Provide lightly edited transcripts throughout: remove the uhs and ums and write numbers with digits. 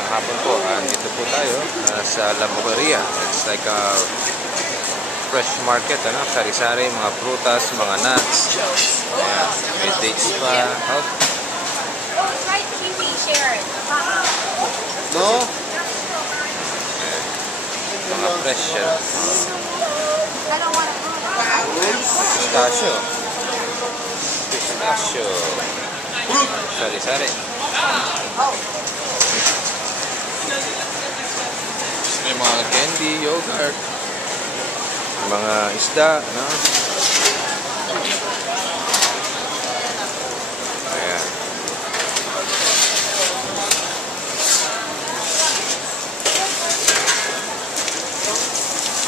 Magandang hapon po. Dito po tayo sa La Boqueria. It's like a fresh market, ano? Sari-sari, mga prutas, mga nuts. Ayan, may dates pa. Oh. No? Ayan, mga fresh siya. Pistachio. Pistachio. Sari-sari. May mga candy, yogurt, mga isda, no? Ayan.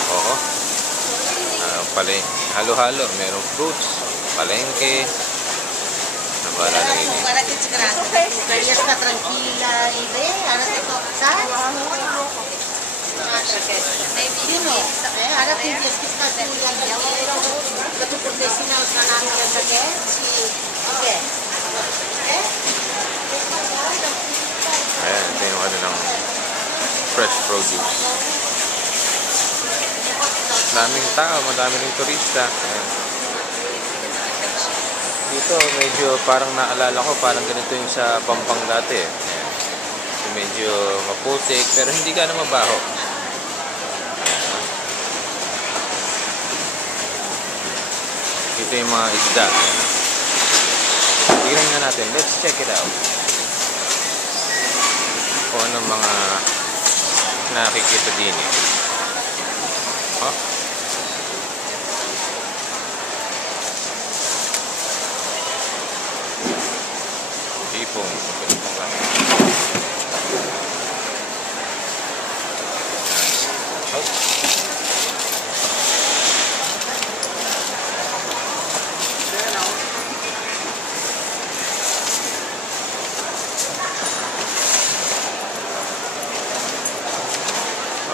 Oo. Halo-halo, merong fruits, palengke. Nabala lang ini. Para desgracia. Pero está tranquila y ve, ahora te toca. Ahora tienes que estar tranquila. Lo que por vecina os ganando de saber si ¿qué? Ayan, ito yung ano ng fresh produce. Daming tao, madami rin turista. Ayan. Dito medyo parang naalala ko, parang ganito yung sa Pampang dati. Ayan. Medyo maputik pero hindi ka na mabaho. Ito yung mga isda. Tingnan nga natin. Let's check it out. Kung anong mga nakikita din eh. Huh? Hipong.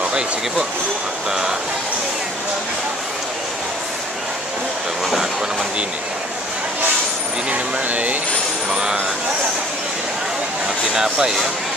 Okay, sige po. At tawanan ko naman din eh. Din naman ay mga tinapay eh.